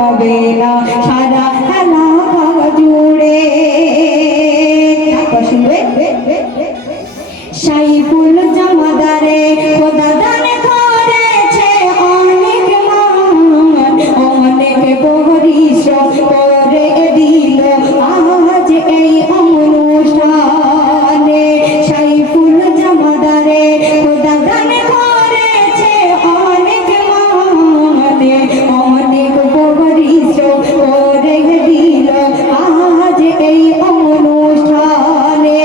পাবে না সারা এলাকা জুড়ে। শুনবে সাইফুল জমাদারে খোদা দান করেছে অনেক মান অনেক পরিশ্রম করে দিল আজ এই অনুষ্ঠানে। সাইফুল জমাদারে খোদা দান করেছে অনেক মান অনেক পরিশ্রম করে দিল আজ এই অনুষ্ঠানে।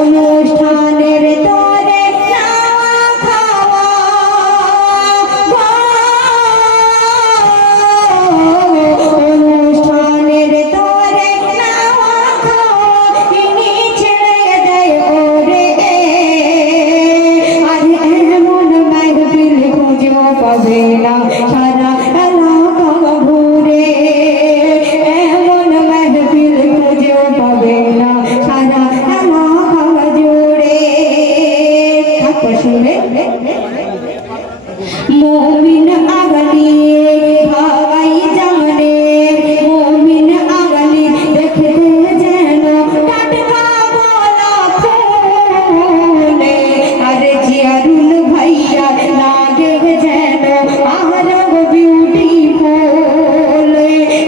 অনুষ্ঠানের তরে নাওয়া খাওয়া অনুষ্ঠানের তরে নাওয়া খাওয়া ইনি ছেড়ে দেয় ওরে। আর এমন মাহফিল খুঁজেও পাবে না সারা এলাকা ঘুরে। এমন মাহফিল খুঁজেও পাবে না সারা এলাকা জুড়ে। শুনে মুমিন আগলি ভাই জানে মুমিন আগলি দেখতে যেন টাটকা গোলাপ ফুলে। আরে জিয়ারুল ভাইয়া লাগে যেন আরব বিউটিফুল।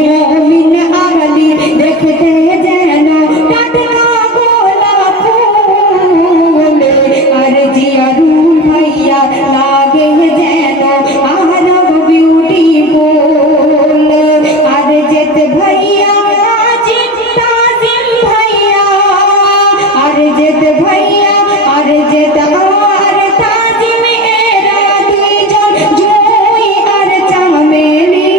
মুমিন আগলি দেখতে যেন টাটকা গোলাপ ফুলে। আরে জিয়ারুল ভাইয়া লাগে যেন আরব বিউটিফুল। আরে যেত ভাইয়া তাজিম ভাইয়া আরে যেত ভাইয়া আরে যেত আর তাজিম এরা দুইজন জুই আর চামেলি।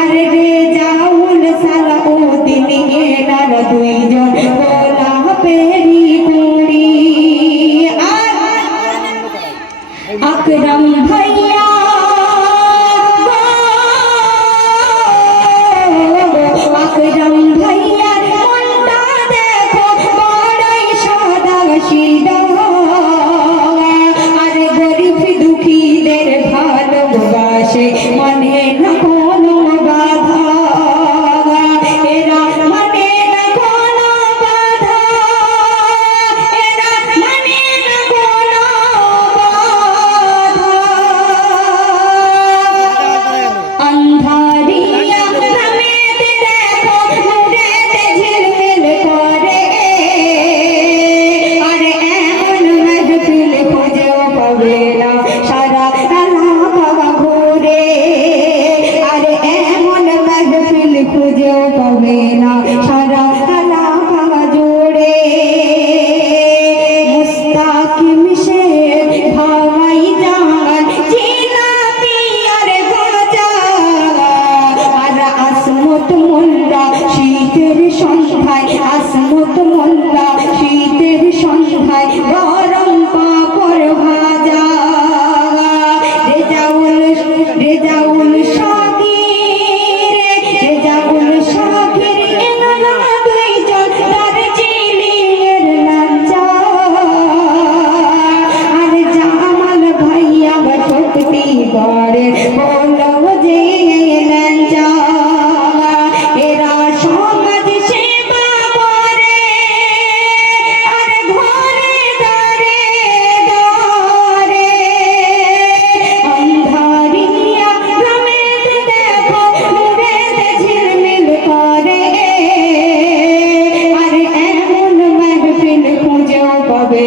আরে রেজাউল সালাউদ্দিন এরা দুইজন গোলাপেরি কুড়ি। আকরাম ভাইয়া আকরাম ভাইয়া মনটা দেখো বড়ই সাদা সিধা। আর গরিব দুঃখীদের ভালোবাসে মানে না কোনো বাধা। এরা মানে না কোনো বাধা এরা মানে না কোনো বাধা। अंधारिया समेत देखो नूरेते झिलमिल करे। अरे एमन महफिल खुঁজেও পাবে না সারা এলাকা ঘুরে। আরে এমন महफिल খুঁজেও পাবে না সারা এলাকা জুড়ে। মুস্তাকিম শেখ ভাই জান জিলাপি আর গজা। আর আসমত মোল্লা শীতের সন্ধ্যায় আসমত মোল্লা শীতের সন্ধ্যায় গরম পাপড় ভাজা। রেজাউল শাকির এনারা দুইজন দার্জিলিংয়ের লাঞ্চা। আর জামাল ভাইয়া শক্তিগড়ের বলো যে লাঞ্চা। এরা সমাজ সেবা করে আর ঘরে দাঁড়ে দাঁড়ে। अंधारिया समेत देखो नूरेते झिलमिल करे। अरे एमन महफिल খুঁজেও পাবে